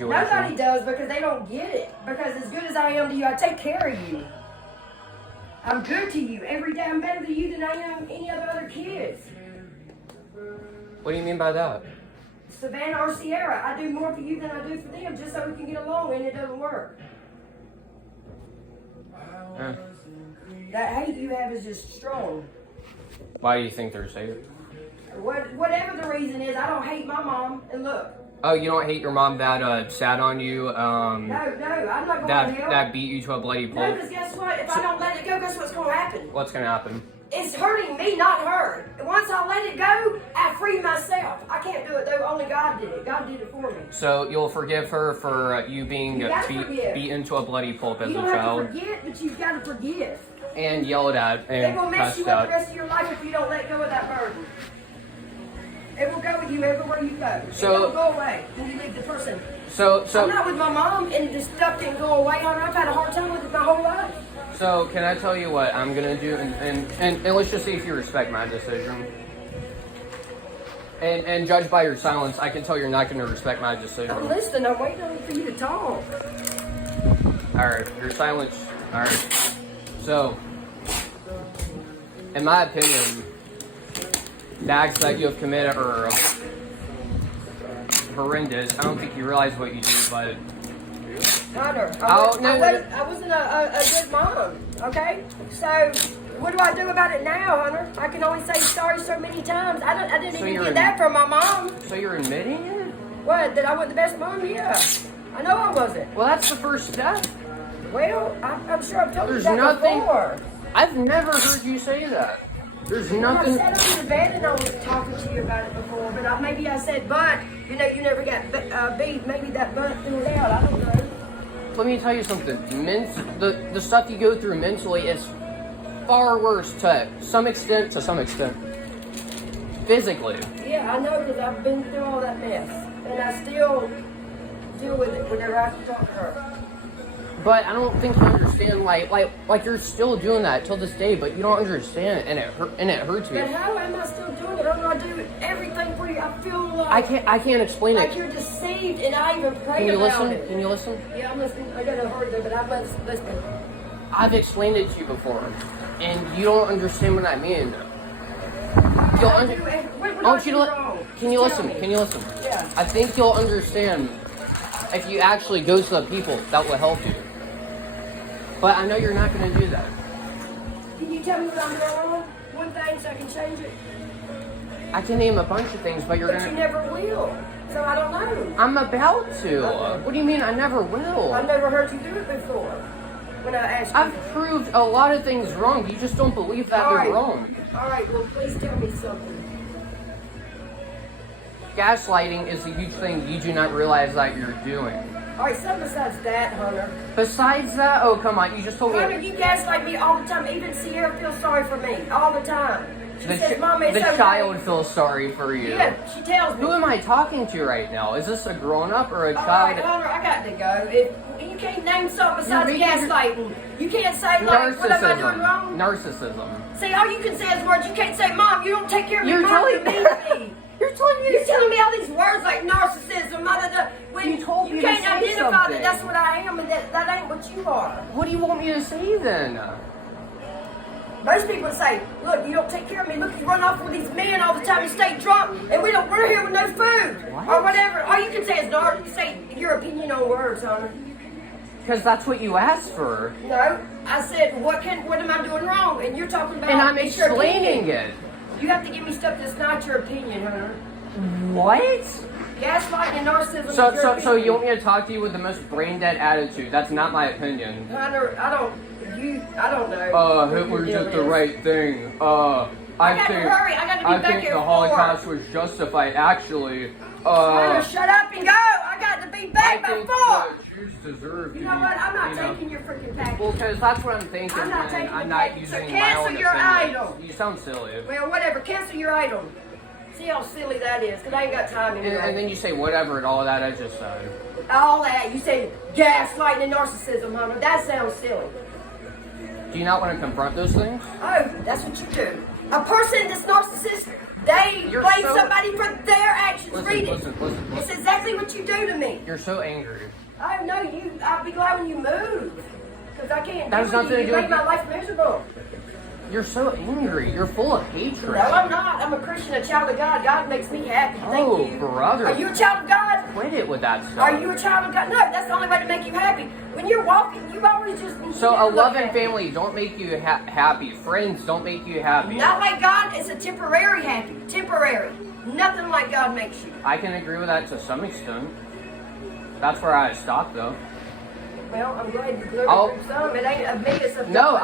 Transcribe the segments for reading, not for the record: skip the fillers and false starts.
Nobody does because they don't get it. Because as good as I am to you, I take care of you. I'm good to you. Every day I'm better to you than I am any of the other kids. What do you mean by that? Savannah or Sierra, I do more for you than I do for them just so we can get along, and it doesn't work. That hate you have is just strong. Why do you think they're safe? Whatever the reason is, I don't hate my mom. And look. Oh, you don't hate your mom that sat on you? No, I'm not going to hell. That beat you to a bloody pulp? No, because guess what? If I don't let it go, guess what's going to happen? What's going to happen? It's hurting me, not her. Once I let it go, I free myself. I can't do it though. Only God did it. God did it for me. So you'll forgive her for you being beaten to a bloody pulp as a child? You don't have to forget, but you've got to forgive. And yelled at and it will mess you up the rest of your life if you don't let go of that burden. It will go with you everywhere you go. So it won't go away when you leave the person. So I'm not with my mom, and this stuff didn't go away on her. I've had a hard time with it my whole life. So can I tell you what I'm gonna do, and let's just see if you respect my decision. And judged by your silence, I can tell you're not gonna respect my decision. I'm listening. I'm waiting for you to talk. All right, your silence. All right. So, in my opinion, the acts that you have committed are horrendous. I don't think you realize what you do, but Hunter, I wasn't a good mom, okay? So, what do I do about it now, Hunter? I can only say sorry so many times. I didn't even get that from my mom. So you're admitting it? What, that I wasn't the best mom? Yeah. I know I wasn't. Well, that's the first step. Well, I'm sure I've told you that before. I've never heard you say that. There's nothing. I sat on your bed and I was talking to you about it before, but maybe I said, but, you never got beat. Maybe that butt threw it out. I don't know. Let me tell you something. The stuff you go through mentally is far worse to some extent. Physically. Yeah, I know because I've been through all that mess. And I still deal with it whenever I have to talk to her. But I don't think you understand, like you're still doing that till this day, but you don't understand, and it hurts me. But how am I still doing it? I do everything for you. I feel like I can't explain it. Like you're deceived, and I even pray Can you about listen? it. Can you listen? Yeah, I'm listening. I gotta hurry though, but I'm listening. I've explained it to you before, and you don't understand what I mean. Can you listen? Can you listen? Yeah. I think you'll understand if you actually go to the people that will help you. But I know you're not going to do that. Can you tell me what I'm doing wrong? One thing so I can change it? I can name a bunch of things, but you're going to... But you never will. So I don't know. I'm about to. Okay. What do you mean I never will? I've never heard you do it before. When I asked you. I've proved a lot of things wrong. You just don't believe that they're wrong. All right, well, please tell me something. Gaslighting is a huge thing you do not realize that you're doing. All right, something besides that, Hunter. Besides that? Oh, come on. You just told me... Hunter, you gaslight me all the time. Even Sierra feels sorry for me all the time. She says, Mama, it's okay. The child feels sorry for you. Yeah, she tells me. Who am I talking to right now? Is this a grown-up or a child? All right, Hunter, I got to go. If you can't name something besides gaslighting. You can't say, like, what am I doing wrong? Narcissism. See, all you can say is words. You can't say, Mom, you don't take care of me. You're telling me. You're telling me all these words like narcissism, when you told me you can't to say identify something. that that's what I am and that ain't what you are. What do you want me to say then? Most people say, look, you don't take care of me. Look, you run off with these men all the time. You stay drunk, and we're here with no food or whatever. All you can say is narc. You say your opinion on words, Hunter. Because that's what you asked for. No, I said, what am I doing wrong? And you're talking about. And I'm explaining it. You have to give me stuff that's not your opinion, Hunter. What? Gaslighting and narcissism. So you want me to talk to you with the most brain dead attitude? That's not my opinion. Hunter, I don't know. Hitler did the right thing. I think the Holocaust was justified. Actually, Hunter, shut up and go. I got to be back by 4. The Jews deserve to be. You know what? I'm not taking your freaking package. Well, because that's what I'm thinking. I'm not taking I'm the not package. using So my cancel own your opinions. idol. You sound silly. Well, whatever. Cancel your idol. See how silly that is, because I ain't got time anymore. And then you say whatever and all that I just said. All that. You say gaslighting and narcissism, Hunter. That sounds silly. Do you not want to confront those things? Oh, that's what you do. A person that's narcissistic, they You're blame so- somebody for their actions. Read it. Listen. It's exactly what you do to me. You're so angry. Oh no, I'll be glad when you move. Because I can't That has do nothing with to you. do You with make my you. life miserable. You're so angry. You're full of hatred. No, I'm not. I'm a Christian, a child of God. God makes me happy. Thank Oh, you. brother. Are you a child of God? Quit it with that stuff. Are you a child of God? No, that's the only way to make you happy. When you're walking, you've always just been. So a loving family don't make you happy. Friends don't make you happy. Not like God. It's a temporary happy. Temporary. Nothing like God makes you. I can agree with that to some extent. That's where I stop, though. Well, I'm glad you learned I'll- from some. It ain't of me. It's of No, God.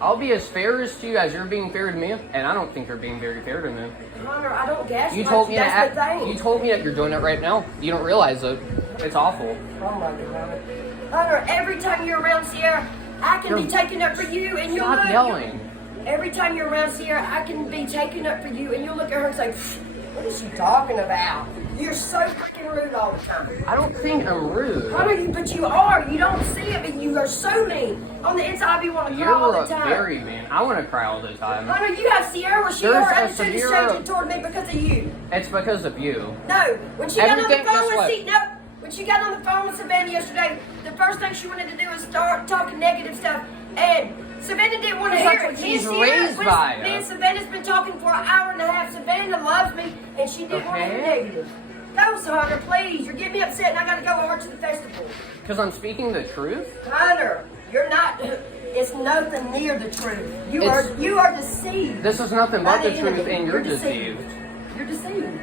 I'll be as fair as to you as you're being fair to me, and I don't think you're being very fair to me. Hunter, I don't gaslight You told me That's the thing. you told me that you're doing it right now. You don't realize it. It's awful. Oh my God. Hunter, every time you're around Sierra, I can be You're- taking up for you, and you'll Stop look. yelling. Every time you're around Sierra, I can be taking up for you, and you'll look at her and say, "What is she talking about? You're so freaking rude all the time." I don't think I'm rude. Hunter, but you are. You don't see it, but you are so mean. On the inside, you want to cry all You're the time. very mean. I want to cry all the time. Hunter, you have Sierra where she There's her a attitude is severe- changing toward me because of you. It's because of you. No, when she got on the Everything- phone guess with what? when she got on the phone with Savannah yesterday, the first thing she wanted to do was start talking negative stuff, and Savannah didn't want to That's hear what it. Me and she's Sierra- raised by. Me and Savannah's been talking for an hour and a half. Savannah loves me, and she didn't want to hear Okay. negative. Go, Hunter, please. You're getting me upset, and I got to go with her to the festival. Because I'm speaking the truth. Hunter, you're not. It's nothing near the truth. You It's- are deceived. This is nothing but By the truth, enemy. and you're deceived. You're deceived.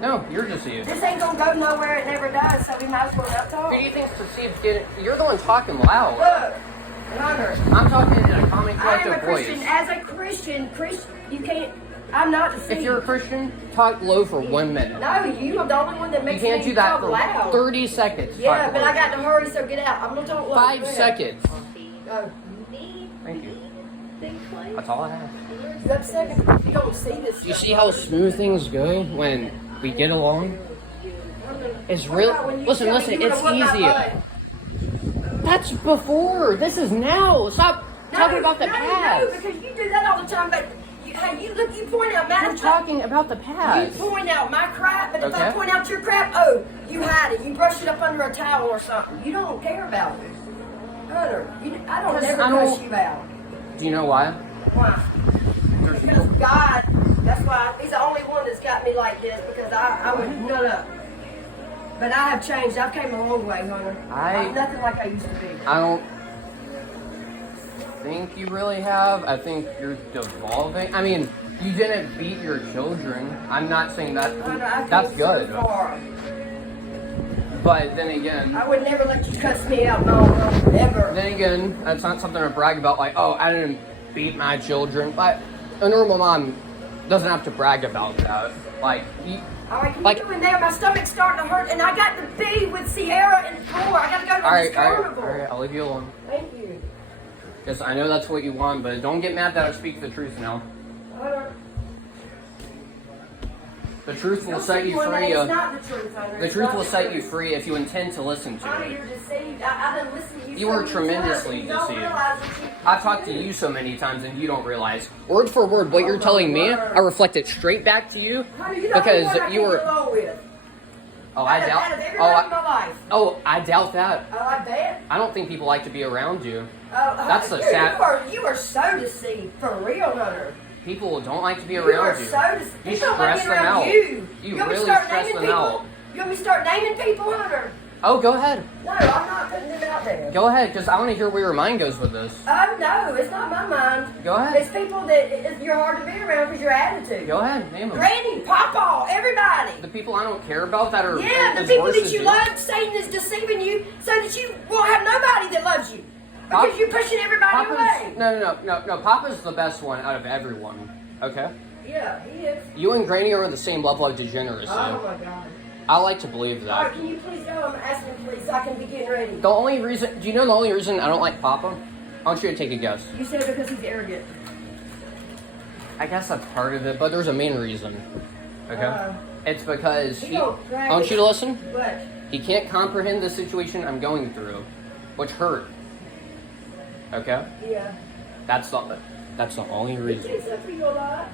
No, you're deceived. This ain't gonna go nowhere. It never does. So we might as well not talk. Who do you think's deceived? You're the one talking loud. Look, Hunter. I'm talking in a calm and I am a collective Christian. voice. As a Christian, you can't. I'm not deceived. If you're a Christian, talk low for 1 minute. No, you are the only one that You makes can't me do that talk for loud. 30 seconds. Yeah, Talk but low. I got to hurry, so get out. I'm gonna talk loud. 5 Go ahead. seconds. Go. Thank you. That's all I have. That second. You don't see this. You see how smooth things go when we get along? It's What real. about when you Listen, tell me listen, you it's wanna whoop my easy. butt? That's before. This is now. Stop talking about the no, past. No, because you do that all the time. But you point out my You're talking about the You past. point out my crap, but if I Okay. point out your crap, oh, you hide it. You brush it up under a towel or something. You don't care about it. Hunter, I don't 'Cause never I cuss don't- you out. Do you know why? Why? Because God, that's why He's the only one that's got me like this, because I would nut up. But I have changed. I've came a long way, Hunter. I'm nothing like I used to be. I don't think you really have. I think you're devolving. I mean, you didn't beat your children. I'm not saying that. Hunter, I've That's come good. so far. But then again, I would never let you cuss me out, no, ever. then again, that's not something to brag about. Like, oh, I didn't beat my children. But a normal mom doesn't have to brag about that. Like, All right, like- you doing there? My stomach's starting to hurt, and I got to be with Sierra and Thor. I got to go to all this right, all right, carnival. all right. I'll leave you alone. Thank you. Because I know that's what you want, but don't get mad that I speak the truth now. The truth will set you free. It's not the truth, Hunter. The It's truth not will the set truth. you free if you intend to listen to Hunter, it. you're deceived. I've been listening to you. You so are many tremendously times, and you don't deceived. realize that you- I've talked to you so many times and you don't realize. Word for word, what you're telling me, I reflect it straight back to you Hunter, you're the only because one I you can't were. get along with. Oh, I Out of doubt. everybody Oh, in my life. I doubt that. Oh, I bet. I don't think people like to be around you. Oh, That's Hunter, the sad- You are so deceived. For real, Hunter. People don't like to be You are around you. so deceived. You People don't like stress being them around out. You. You want me to really start stress naming them people? out. You want me to start naming people, Hunter? Oh, go ahead. No, I'm not putting them out there. Go ahead, because I want to hear where your mind goes with this. Oh, no, it's not my mind. Go ahead. It's people that you're hard to be around because your attitude. Go ahead, name them. Granny, Papa, everybody. The people I don't care about that are Yeah, the as people worse that as you love, Satan is deceiving you so that you won't have nobody that loves you. Because Pop- you're pushing everybody away. Papa's, no. Papa's the best one out of everyone. Okay? Yeah, he is. You and Granny are on the same level of degeneracy. Oh, my God. I like to believe All that. right, can you please go? I'm asking him, please, so I can be getting ready. The only reason, do you know the only reason I don't like Papa? I want you to take a guess. You said because he's arrogant. I guess that's part of it, but there's a main reason. Okay? It's because He he, don't drag I want you to listen. What? He can't comprehend the situation I'm going through, which hurt. Okay? Yeah. That's the, That's the only reason. It takes up for you a lot.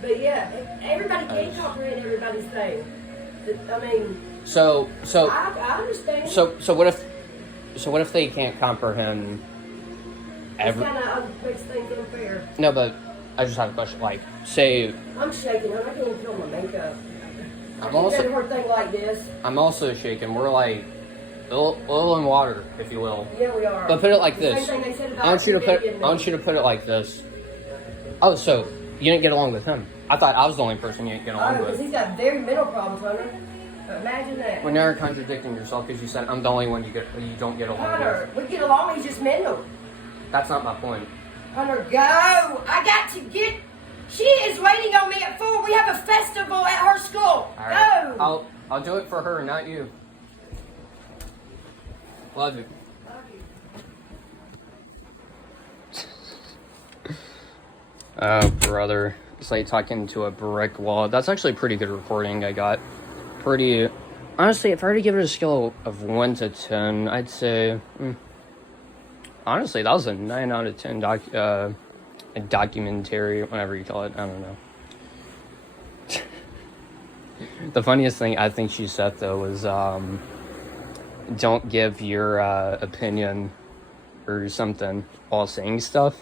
But yeah, everybody can't comprehend everybody's thing. I mean, So I understand. So what if they can't comprehend It kind of makes things unfair. No, but I just have a question. Like, say I'm shaking. I can't even feel my makeup. I'm also her thing like this. I'm also shaking. We're like oil and water, if you will. Yeah, we are. But put it like The this. same thing they said about I want you to put it like this. Oh, so you didn't get along with him? I thought I was the only person you didn't get along because with. he's got very mental problems, Hunter. Imagine that. Well, now you're contradicting yourself because you said I'm the only one you don't get along Hunter, with. we get along. He's just mental. That's not my point. Hunter, go! I got to get. She is waiting on me at 4. We have a festival at her school. All right. Go! I'll do it for her, not you. Love you. Oh, brother. It's like talking to a brick wall. That's actually a pretty good recording I got. Pretty... Honestly, if I were to give it a scale of 1 to 10, I'd say... honestly, that was a 9 out of 10 a documentary, whatever you call it. I don't know. The funniest thing I think she said, though, was... don't give your opinion or something while saying stuff.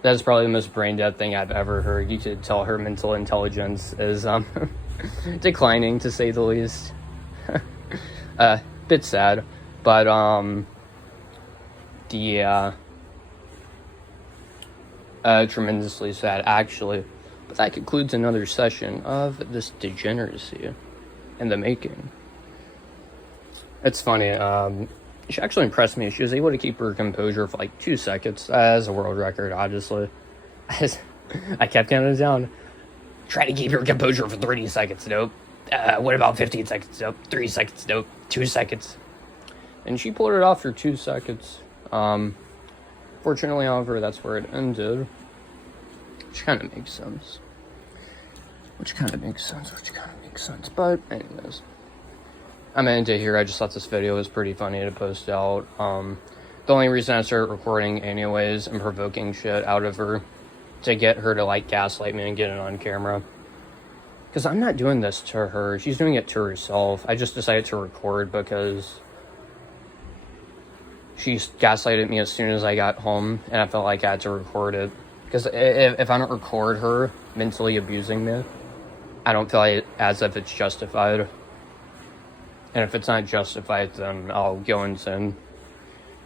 That's probably the most brain dead thing I've ever heard. You could tell her mental intelligence is declining, to say the least. Bit sad, but tremendously sad actually. But that concludes another session of this degeneracy in the making. It's funny. She actually impressed me. She was able to keep her composure for like 2 seconds as a world record, obviously. I kept counting down. Try to keep your composure for 30 seconds, nope. What about 15 seconds? Nope. 3 seconds, nope. 2 seconds. And she pulled it off for 2 seconds. Fortunately, however, that's where it ended. Which kind of makes sense. But anyways. I'm gonna end it here. I just thought this video was pretty funny to post out. The only reason I started recording anyways and provoking shit out of her to get her to like gaslight me and get it on camera. Because I'm not doing this to her. She's doing it to herself. I just decided to record because she gaslighted me as soon as I got home and I felt like I had to record it. Because if I don't record her mentally abusing me, I don't feel like as if it's justified. And if it's not justified, then I'll go insane.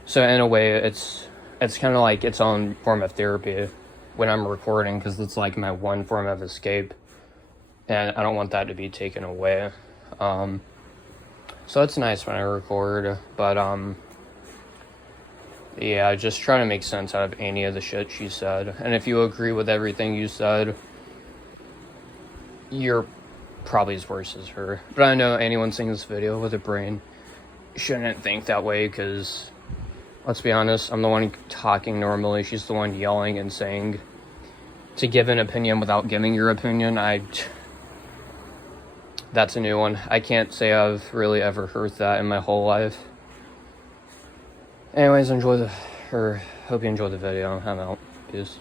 So in a way, it's kind of like its own form of therapy when I'm recording, because it's like my one form of escape. And I don't want that to be taken away. So it's nice when I record. But, yeah, just try to make sense out of any of the shit she said. And if you agree with everything you said, you're probably as worse as her. But I know anyone seeing this video with a brain shouldn't think that way, because let's be honest, I'm the one talking normally. She's the one yelling and saying to give an opinion without giving your opinion. That's a new one. I can't say I've really ever heard that in my whole life. Anyways, hope you enjoy the video. I'm out. Peace.